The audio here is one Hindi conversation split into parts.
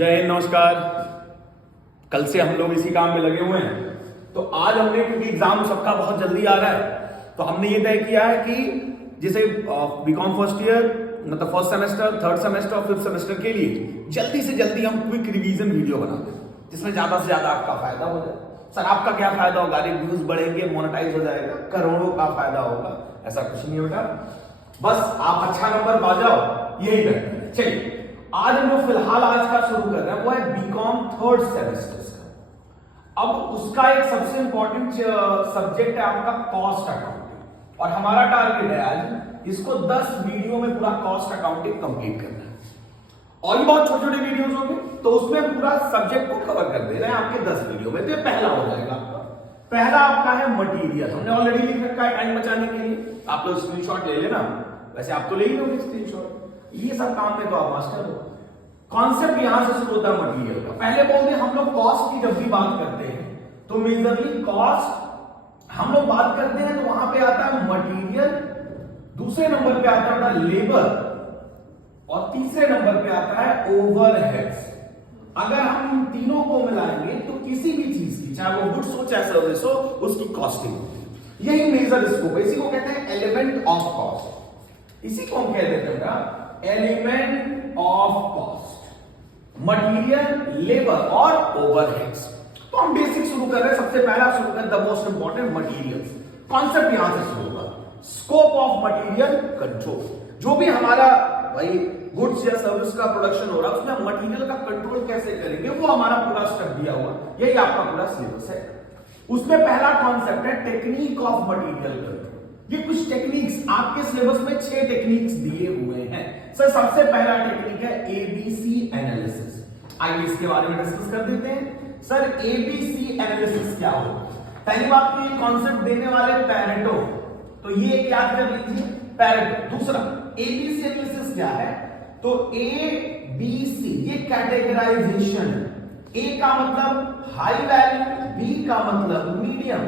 जय हिंद, नमस्कार। कल से हम लोग इसी काम में लगे हुए हैं। तो आज हमने, क्योंकि एग्जाम सबका बहुत जल्दी आ रहा है, तो हमने ये तय किया है कि जैसे बीकॉम फर्स्ट ईयर, मतलब फर्स्ट सेमेस्टर, थर्ड सेमेस्टर और फिफ्थ सेमेस्टर के लिए जल्दी से जल्दी हम क्विक रिवीजन वीडियो बनाते हैं, जिसमें ज्यादा से ज्यादा आपका फायदा हो जाए। सर आपका क्या फायदा होगा? अरे व्यूज बढ़ेंगे, मोनेटाइज हो जाएगा, करोड़ों का फायदा होगा। ऐसा कुछ नहीं होगा, बस आप अच्छा नंबर पा जाओ, यही करते हैं। चलिए, आज हम लोग फिलहाल आज का शुरू कर रहे हैं, वो है बीकॉम थर्ड सेमेस्टर का। अब उसका एक सबसे इंपॉर्टेंट सब्जेक्ट है आपका कॉस्ट अकाउंटिंग, और हमारा टारगेट है आज इसको 10 वीडियो में पूरा कॉस्ट अकाउंटिंग कंप्लीट करना है। और भी बहुत छोटे छोटे वीडियोस होंगे, तो उसमें पूरा सब्जेक्ट को कवर कर दे रहे हैं आपके 10 वीडियो में। तो ये पहला हो जाएगा आपका। पहला आपका है मटेरियल। हमने ऑलरेडी लिख रखा है टाइम बचाने के लिए, आप लोग स्क्रीनशॉट ले लेना। वैसे आप तो ले ही लोगे स्क्रीनशॉट, ये सब काम में तो आप मास्टर हो। कॉन्सेप्ट यहां से शुरू होता है मटेरियल का। पहले बोलते हैं हम लोग कॉस्ट की, जब भी बात करते हैं तो मेजरली कॉस्ट हम लोग बात करते हैं, तो वहां पे आता है मटेरियल, दूसरे नंबर पे आता है लेबर, और तीसरे नंबर पे आता है ओवरहेड्स। अगर हम इन तीनों को मिलाएंगे तो किसी भी चीज की, चाहे वो गुड्स हो चाहे सर्विस हो, उसकी कॉस्टिंग होती है। यही मेजर स्कोप है, इसी को कहते हैं एलिमेंट ऑफ कॉस्ट। इसी को हम कह देते हैं element of cost, material, labour और ओवरहेड्स। तो हम बेसिक शुरू कर रहे हैं। सबसे पहला शुरू कर the most important materials. Concept यहां से शुरू होगा, स्कोप ऑफ मटेरियल कंट्रोल। जो भी हमारा भाई गुड्स या सर्विस का प्रोडक्शन हो रहा है, उसमें हम मटेरियल का कंट्रोल कैसे करेंगे, वो हमारा पूरा स्टेप दिया हुआ, यही आपका पूरा सिलेबस है। उसमें पहला कॉन्सेप्ट है टेक्निक ऑफ मटेरियल कंट्रोल। ये कुछ टेक्निक्स आपके सिलेबस में 6 टेक्निक्स दिए हुए हैं। सर सबसे पहला टेक्निक है एबीसी एनालिसिस। आइए इसके बारे में डिस्कस कर देते हैं। सर एबीसी एनालिसिस क्या हो? पहली बात तो ये कॉन्सेप्ट देने वाले पैरेटो, तो ये याद कर लीजिए पैरेटो। दूसरा एबीसी एनालिसिस क्या है? तो ए बी सी ये कैटेगराइजेशन। ए का मतलब हाई वैल्यू, बी का मतलब मीडियम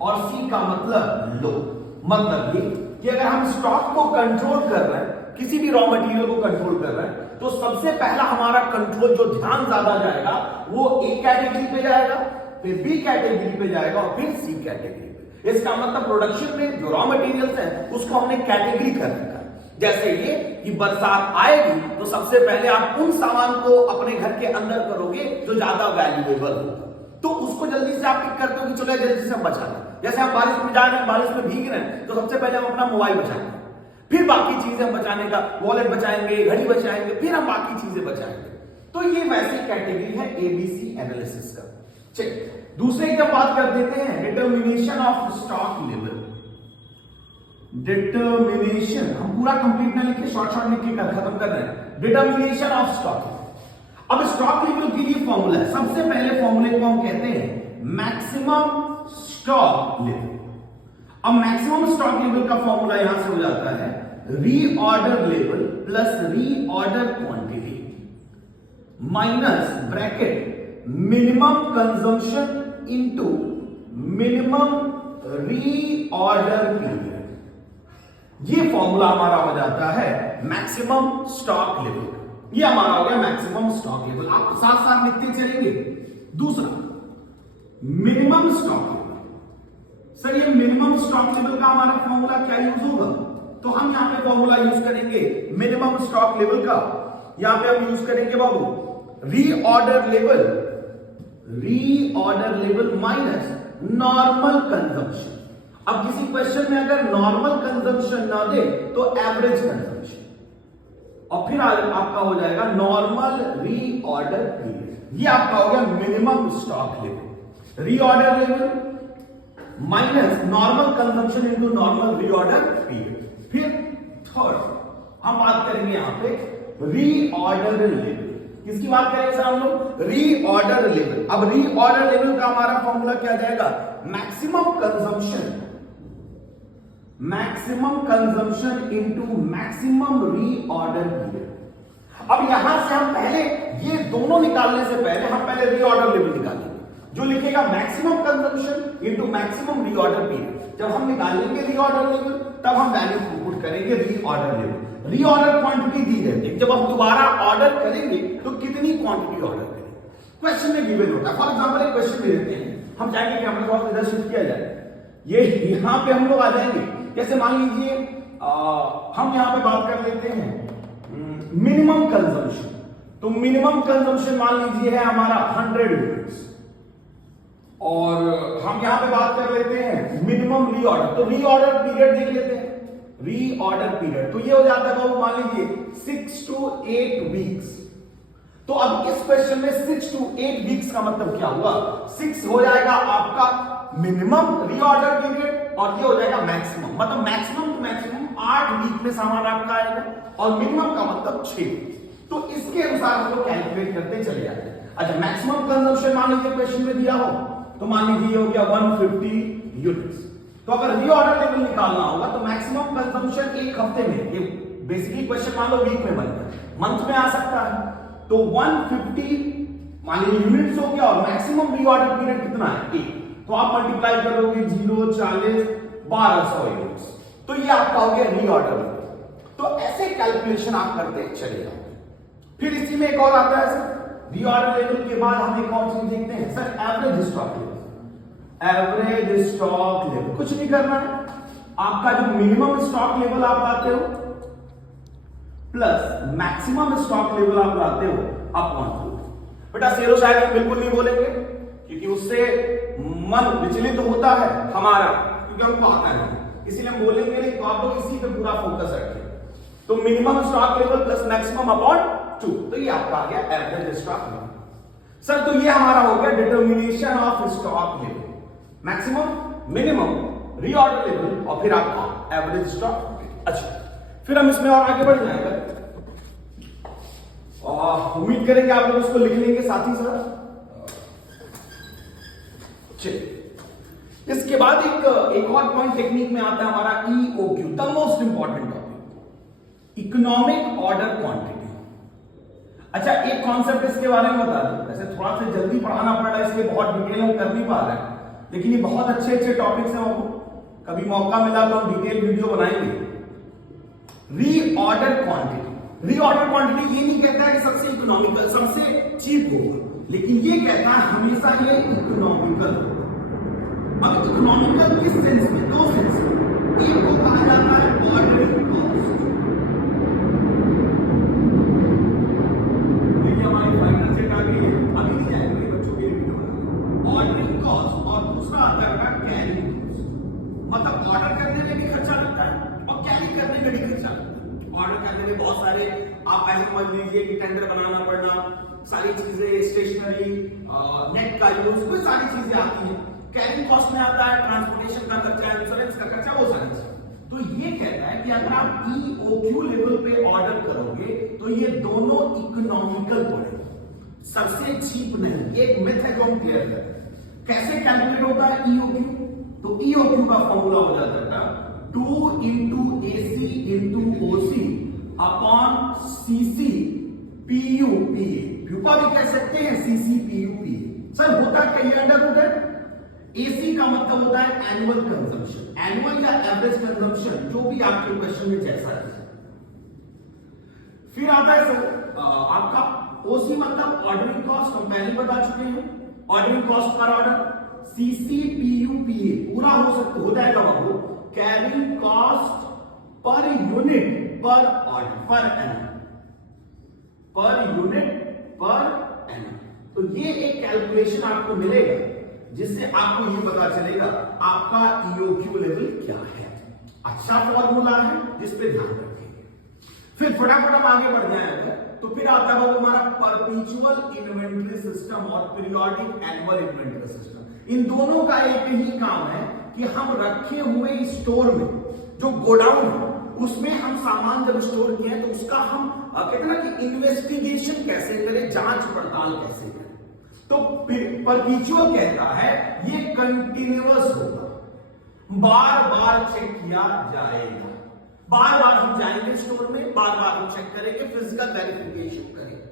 और सी का मतलब लो। मतलब ये कि अगर हम स्टॉक को कंट्रोल कर रहे हैं, किसी भी रॉ मटेरियल को कंट्रोल कर रहे हैं, तो सबसे पहला हमारा कंट्रोल जो ध्यान ज्यादा जाएगा वो ए कैटेगरी पे जाएगा, फिर बी कैटेगरी पे जाएगा और फिर सी कैटेगरी पे। इसका मतलब प्रोडक्शन में जो रॉ मटेरियल्स हैं उसको हमने कैटेगरी कर रखा है। जैसे ये कि बरसात आएगी तो सबसे पहले आप उन सामान को अपने घर के अंदर करोगे जो ज्यादा वैल्यूएबल होगा, तो उसको जल्दी से आप पिक करते हो कि चलो जल्दी से हम बचा लें। जैसे हम बारिश में जा रहे हैं, बारिश में भीग रहे हैं, तो सबसे पहले हम अपना मोबाइल बचाएंगे, फिर बाकी चीजें हम बचाने का, वॉलेट बचाएंगे, घड़ी बचाएंगे, फिर हम बाकी चीजें बचाएंगे। तो ये वैसी कैटेगरी है एबीसी एनालिसिस का। चलिए दूसरे की बात कर देते हैं, determination of stock level. Determination हम पूरा कंप्लीट ना लिखे, शॉर्ट शॉर्ट लिख के खत्म कर रहे हैं। Determination of stock. अब स्टॉक लेवल के लिए फॉर्मूला है। सबसे पहले फॉर्मूले को हम कहते हैं मैक्सिमम स्टॉक लेवल। अब मैक्सिमम स्टॉक लेवल का फॉर्मूला यहां से हो जाता है reorder level plus reorder quantity minus bracket minimum consumption into minimum reorder period. ये फॉर्मूला हमारा हो जाता है मैक्सिमम स्टॉक लेवल। ये हमारा हो गया मैक्सिमम स्टॉक लेवल। आप साथ साथ लिखते चलेंगे। दूसरा मिनिमम स्टॉक लेवल। सर ये मिनिमम स्टॉक लेवल का हमारा फॉर्मूला क्या यूज होगा? तो हम यहां पे फॉर्मूला यूज करेंगे मिनिमम स्टॉक लेवल का। यहां पे हम यूज करेंगे बाबू reorder level minus normal consumption. अब किसी क्वेश्चन में अगर नॉर्मल कंजम्पशन ना दे तो एवरेज कंजम्पशन, और फिर आपका हो जाएगा नॉर्मल रीऑर्डर पीरियड। ये आपका हो गया minimum stock level. Reorder level minus normal consumption into normal reorder period. फिर थर्ड हम बात करेंगे यहां पे रीऑर्डर लेवल। किसकी बात करेंगे सर हम लोग? Reorder level. अब रीऑर्डर लेवल का हमारा फॉर्मूला क्या जाएगा? Maximum consumption into maximum reorder period. अब यहां से हम पहले ये दोनों निकालने से पहले हम पहले रीऑर्डर लेवल निकालेंगे, जो लिखेगा maximum consumption into maximum reorder period. जब हम निकालेंगे रीऑर्डर लेवल, तब हम वैल्यू पुट करेंगे रीऑर्डर लेवल। रीऑर्डर क्वांटिटी दी रहती है, जब हम दोबारा ऑर्डर करेंगे तो कितनी क्वांटिटी ऑर्डर करेंगे, क्वेश्चन में गिवन होता है। फॉर एग्जांपल एक क्वेश्चन दे देते हैं, हम चाहेंगे कि हमारे पास इधर शिफ्ट किया जाए, ये यहां पे हम लोग आ जाएंगे। जैसे मान लीजिए हम यहां पे बात कर लेते हैं मिनिमम कंजम्पशन, तो मिनिमम कंजम्पशन मान लीजिए है हमारा 100 यूनिट्स, और हम यहां पे बात कर लेते हैं मिनिमम रीऑर्डर, तो रीऑर्डर पीरियड देख लेते हैं। रीऑर्डर पीरियड तो ये हो जाता है बाबू मान लीजिए 6 to 8 वीक्स। तो अब इस क्वेश्चन में 6 to 8 वीक्स का मतलब क्या हुआ, 6 हो जाएगा आपका मिनिमम रीऑर्डर पीरियड और ये हो जाएगा मैक्सिमम, मतलब मैक्सिमम टू मैक्सिमम 8 वीक में सामान आपका आएगा, और मिनिमम का मतलब 6। तो इसके अनुसार हम लोग कैलकुलेट करते चले जाते हैं। अच्छा, मैक्सिमम कंजम्पशन मान लीजिए क्वेश्चन में दिया हो, तो मान लीजिए ये हो गया 150 यूनिट्स। तो अगर रीऑर्डर लेवल निकालना होगा तो मैक्सिमम कंजम्पशन एक हफ्ते में, ये बेसिकली क्वेश्चन मान लो वीक में बनता है, मंथ में आ सकता है, तो 150 मान लीजिए यूनिट्स हो गया, और मैक्सिमम रीऑर्डर पीरियड कितना है 1, तो आप मल्टीप्लाई करोगे 0 40 1200 यूनिट्स, तो ये आपका हो गया रीऑर्डर। तो ऐसे कैलकुलेशन आप करते चले जाओ। फिर इसी में एक और आता है सर, रीऑर्डर लेवल के बाद हम एक और चीज देखते हैं sir, average stock level. Average stock level कुछ नहीं करना है, आपका जो मिनिमम स्टॉक लेवल आप लाते हो प्लस मैक्सिमम स्टॉक लेवल आप लाते हो अपॉन 2। बेटा सेरो शायद हम बिल्कुल नहीं बोलेंगे, क्योंकि उससे मन विचलित तो होता है हमारा, क्योंकि हमको आता नहीं, इसीलिए हम बोलेंगे नहीं। तो आप लोग इसी पे पूरा फोकस रखें। तो minimum stock level plus maximum upon 2, तो ये आपका आ गया एवरेज स्टॉक लेवल। सर तो ये हमारा हो गया determination of stock level, maximum, minimum, reorder level और फिर आपका एवरेज स्टॉक। अच्छा, फिर हम इसमें और आगे बढ़ जाएंगे और उम्मीद करेंगे आप लोग इसको लिख लेंगे साथ ही साथ। चलिए, इसके बाद एक और पॉइंट टेक्निक में आता है हमारा EOQ, the most important topic, economic order quantity. अच्छा, एक कॉन्सेप्ट इसके बारे में बता दें, वैसे थोड़ा सा जल्दी पढ़ाना पड़ रहा है इसलिए बहुत डिटेल हम कर नहीं पा रहे हैं, लेकिन ये बहुत अच्छे अच्छे टॉपिक्स हैं, आपको कभी मौका मिला तो हम डिटेल वीडियो बनाएंगे। रीऑर्डर क्वांटिटी, रीऑर्डर क्वांटिटी ये नहीं कहता है कि सबसे इकोनॉमिकल, सबसे चीप होगा, लेकिन ये कहता है हमेशा ये इकोनॉमिकल होगा। अब इकोनॉमिकल किस सेंस में, दो सेंस में, एक को कहा जाता है ऑर्डरिंग कॉस्ट, देखिए हमारी फाइनल सेट आ गई है, अभी नहीं जाएंगे बच्चों के लिए वीडियो, ऑर्डरिंग कॉस्ट, और दूसरा आता है कैरिंग कॉस्ट, मतलब ऑर्डर करने में भी खर्चा लगता है और कैरी करने में भी खर्चा लगता है। ऑर्डर करने में बहुत सारे, आप ऐसे समझ लीजिए कि टेंडर बनाना पड़ना, सारी चीजें, स्टेशनरी, नेट का यूज, वो सारी चीजें आती हैं। कैरिंग कॉस्ट में आता है ट्रांसपोर्टेशन का खर्चा, इंश्योरेंस का खर्चा, वो सारी चीजें। तो ये कहता है कि अगर आप EOQ लेवल पे ऑर्डर करोगे तो ये दोनों इकोनॉमिकल पड़ेगा, सबसे चीप नहीं। एक मिथ है जो हम क्लियर करते हैं। कैसे कैलकुलेट होता है EOQ, तो EOQ का फॉर्मूला हो जाता है 2 into AC into OC upon CC PU PA, pupa भी कह सकते हैं CC PU PA। सर होता क्या, ये अंडर रूट है। AC का मतलब होता है एनुअल कंजम्पशन, एनुअल या एवरेज कंजम्पशन, जो भी आपके क्वेश्चन में जैसा है। फिर आता है सर आपका OC मतलब ऑर्डरिंग कॉस्ट, हम पहले बता चुके हैं, ordering cost per order. CC PU PA पूरा हो जाएगा बाबू कैरिंग कॉस्ट पर यूनिट पर order, per annum, per unit per annum. तो ये एक कैलकुलेशन आपको मिलेगा जिससे आपको ये पता चलेगा आपका EOQ लेवल क्या है। अच्छा फॉर्मूला है जिस पे ध्यान रखेंगे। फिर फटाफट हम आगे बढ़ जाएंगे, तो फिर आता है हमारा परपेचुअल इन्वेंटरी सिस्टम और पीरियोडिक एनुअल इन्वेंटरी सिस्टम। इन दोनों का एक ही काम है कि हम रखे हुए स्टोर में, जो गोडाउन है उसमें हम सामान जब स्टोर किए हैं तो उसका हम कहते हैं ना कि इन्वेस्टिगेशन कैसे करें, जांच पड़ताल कैसे करें। तो परपेचुअल कहता है ये कंटिन्यूअस होगा, बार बार चेक किया जाएगा, बार बार हम जाएंगे स्टोर में, बार बार हम चेक करेंगे, फिजिकल वेरिफिकेशन करेंगे।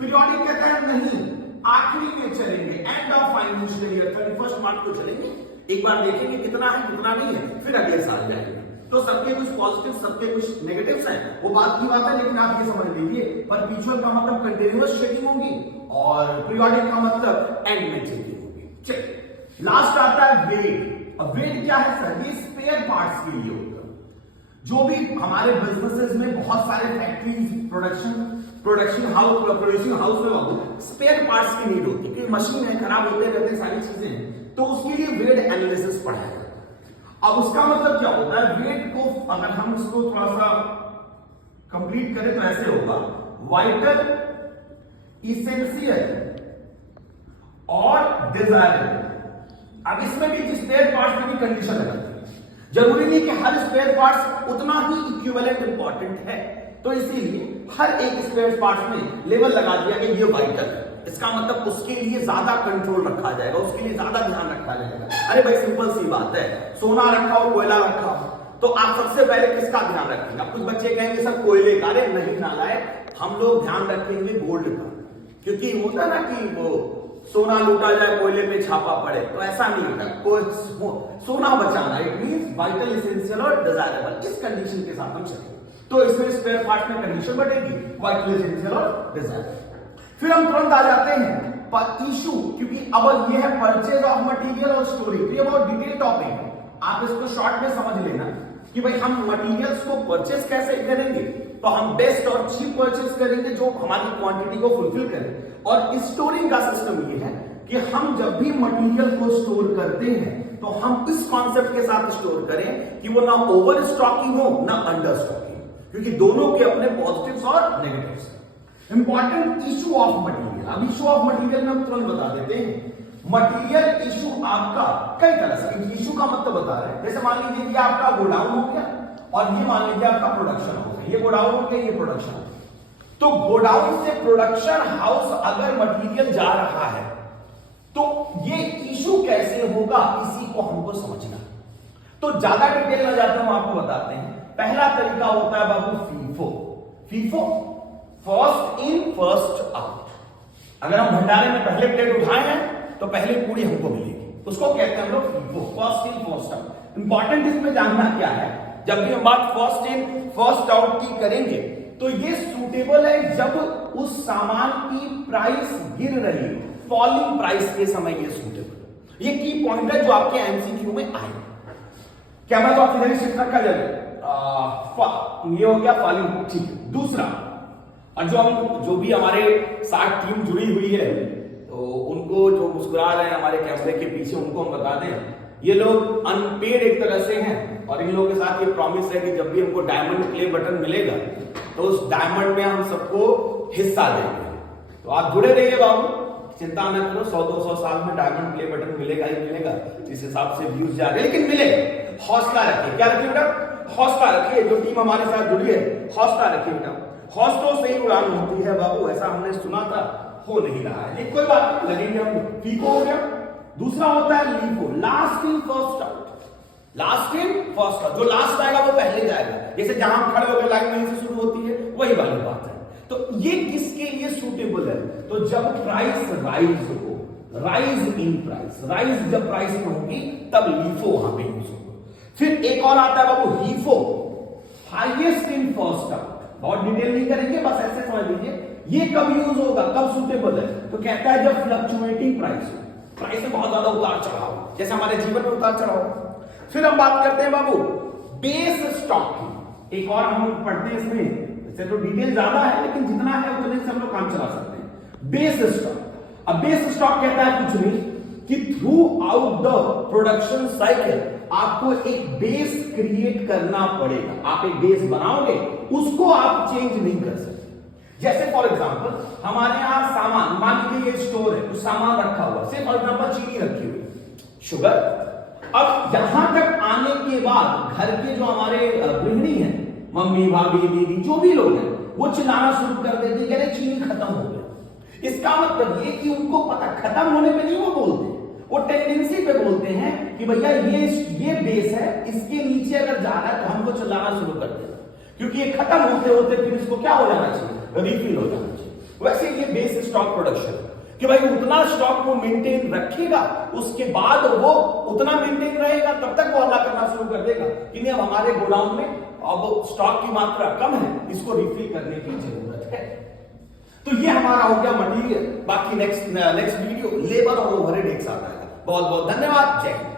पीरियोडिक कहता है नहीं, आखिरी में चलेंगे, एंड ऑफ फाइनेंशियल ईयर 31 मार्च को चलेंगे, एक बार देखेंगे कितना है कितना नहीं है, फिर अगले साल जाएंगे। तो सबके कुछ पॉजिटिव, सबके कुछ नेगेटिव्स हैं, वो बात की बात है। लेकिन आप ये समझ लीजिए, परपेचुअल का मतलब कंटिन्यूअस चेकिंग होगी और पीरियोडिक का मतलब एंड में चेकिंग होगी। चलिए लास्ट आता है वेट। अब वेट क्या है सर? ये स्पेयर पार्ट्स के लिए होता है। जो भी हमारे बिजनेसेस में बहुत सारे factories, production house, producing house में बाबू स्पेयर पार्ट्स की नीड होती है, क्योंकि मशीन है, खराब होते रहते हैं, सारी चीजें हैं, तो उसके लिए वेट एनालिसिस पढ़ाया जाता है। अब उसका मतलब क्या होता है? वेट को अगर हम इसको थोड़ा सा कंप्लीट करें तो ऐसे होगा, वाइटल, इसेंशियल और डिजायरेबल। अब इसमें भी स्पेयर पार्ट्स में भी कंडीशन लगाती है। जरूरी नहीं कि हर स्पेयर पार्ट्स उतना ही इक्विवेलेंट इंपॉर्टेंट है, तो इसीलिए हर एक स्पेयर पार्ट्स में लेवल लगा दिया कि ये वाइटल है। इसका मतलब उसके लिए ज्यादा कंट्रोल रखा जाएगा, उसके लिए ज्यादा ध्यान रखा जाएगा। अरे भाई सिंपल सी बात है, सोना रखा हो, कोयला रखा हो, तो आप सबसे पहले किसका ध्यान रखेंगे? अब कुछ बच्चे कहेंगे सर कोयले का। अरे नहीं नालायक, हम लोग ध्यान रखेंगे गोल्ड का, क्योंकि होता ना कि वो सोना लूटा जाए, कोयले पे छापा पड़े, तो ऐसा नहीं होता। सोना बचाना, इट मींस वाइटल, इसेंशियल और डिजायरेबल, इस कंडीशन के साथ हम चलेंगे। तो इसमें स्पेयर पार्ट में कंडीशन बढ़ेगी, वाइटल, इसेंशियल और डिजायरेबल। फिर हम तुरंत आ जाते हैं इशू, क्योंकि अब ये है परचेज ऑफ मटेरियल और स्टोरेज। ये बहुत डिटेल टॉपिक है, आप इसको शॉर्ट में समझ लेना कि भाई हम मटेरियल्स को परचेज कैसे करेंगे। तो हम बेस्ट और चीप परचेज करेंगे जो हमारी क्वांटिटी को फुलफिल करे। और स्टोरिंग का सिस्टम ये है कि हम जब भी मटेरियल को स्टोर करते हैं तो हम इस कॉन्सेप्ट के साथ स्टोर करें कि वो ना ओवर स्टॉकिंग हो ना अंडर स्टॉकिंग, क्योंकि दोनों के अपने पॉजिटिव्स और नेगेटिव्स हैं। Important issue of material. अब इशू ऑफ मटेरियल में हम तुरंत बता देते हैं। मटेरियल इशू आपका कई तरह से, इशू का मतलब बता रहे हैं। जैसे मान लीजिए कि आपका गोडाउन हो गया और ये मान लीजिए आपका प्रोडक्शन हो गया, ये गोडाउन हो गया, ये प्रोडक्शन हो गया। तो गोडाउन से प्रोडक्शन हाउस अगर मटेरियल जा रहा है तो ये इशू कैसे होगा, इसी को हमको समझना। तो ज्यादा डिटेल में जाते हम आपको बताते हैं। पहला तरीका होता है बाबू FIFO. FIFO, first in first out. अगर हम भंडारे में पहले प्लेट उठाए हैं तो पहले पूरी हमको मिलेगी, उसको कहते हैं हम लोग FIFO, first in first out. Important इसमें जानना क्या है, जब भी हम बात फर्स्ट इन फर्स्ट आउट की करेंगे तो ये सूटेबल है जब उस सामान की प्राइस गिर रही है, फॉलिंग प्राइस के समय ये सूटेबल। ये की पॉइंट है जो आपके एमसीक्यू में आए। कैमरा तो आप इधर ही शिफ्ट रखा जाए, ये हो गया फॉलिंग, ठीक है। दूसरा, और जो भी हमारे साथ टीम जुड़ी हुई है तो उनको जो मुस्कुरा रहे हैं हमारे कैमरे के पीछे, उनको हम बता दें ये लोग अनपेड एक तरह से हैं, और इन लोगों के साथ ये प्रॉमिस है कि जब भी हमको डायमंड प्ले बटन मिलेगा तो उस डायमंड में हम सबको हिस्सा देंगे। तो आप जुड़े रहिए बाबू, चिंता न करो, 100-200 साल में डायमंड प्ले बटन मिलेगा ही मिलेगा, जिस हिसाब से व्यूज जा रहे हैं, लेकिन मिलेगा। हौसला रखिए। क्या रखिए बेटा? हौसला रखिए। जो टीम हमारे साथ जुड़ी है, हौसला रखिए बेटा। हौसलों से ही उड़ान होती है बाबू, ऐसा हमने सुना था, हो नहीं रहा है, लेकिन कोई बात नहीं, लगेंगे हम। फीको हो गया। दूसरा होता है LIFO, last in first out. Last in first out, जो लास्ट आएगा वो पहले जाएगा। जैसे जहां खड़े होकर लाइन वहीं से शुरू होती है, वही वाली बात है। तो ये किसके लिए सूटेबल है? तो जब प्राइस राइज हो, राइज इन प्राइस, राइज जब प्राइस में होगी तब लीफो वहां पे यूज होगा। फिर एक और आता है बाबू हीफो, हाईएस्ट इन फर्स्ट आउट। बहुत डिटेल नहीं करेंगे, बस ऐसे समझ लीजिए ये कब यूज होगा, कब सूटेबल है। तो कहता है जब फ्लक्चुएटिंग प्राइस हो, प्राइस में बहुत ज्यादा उतार चढ़ाव, जैसे हमारे जीवन में उतार चढ़ाव। फिर हम बात करते हैं बाबू बेस स्टॉक की। एक और हम पढ़ते हैं इसमें, तो डिटेल ज्यादा है लेकिन जितना है उतने से हम लोग काम चला सकते हैं। Base stock. अब बेस स्टॉक कहता है कुछ नहीं कि through out the production cycle आपको एक बेस क्रिएट करना पड़ेगा। आप एक बेस बनाओगे, उसको आप चेंज नहीं कर सकते। जैसे फॉर एग्जांपल हमारे यहां सामान, मान लीजिए ये स्टोर है, कुछ सामान रखा हुआ, से फॉर एग्जांपल चीनी रखी हुई, शुगर। अब यहां तक आने के बाद घर के जो हमारे गृहिणी हैं, मम्मी, भाभी, दीदी, जो भी लोग हैं, वो चिल्लाना शुरू कर देते हैं, अरे चीनी खत्म हो गया। इसका मतलब ये कि उनको पता, खत्म होने पे नहीं वो बोलते, वो टेंडेंसी पे बोलते हैं कि भैया ये बेस है, इसके नीचे अगर जा रहा है तो हमको चिल्लाना शुरू कर देना, क्योंकि ये खत्म होते होते फिर इसको क्या हो जाना चाहिए, रिफिल हो जाना चाहिए। वैसे ये बेस स्टॉक प्रोडक्शन। कि भाई उतना स्टॉक वो मेंटेन रखेगा, उसके बाद वो उतना मेंटेन रहेगा, तब तक वो अल्लाह करना शुरू कर देगा कि नहीं अब हमारे गोडाउन में अब स्टॉक की मात्रा कम है, इसको रिफिल करने की जरूरत है। तो ये हमारा हो गया मटेरियल। बाकी नेक्स्ट वीडियो लेबर और ओवरहेड एक साथ आएगा। बहुत बहुत धन्यवाद। जय हिंद।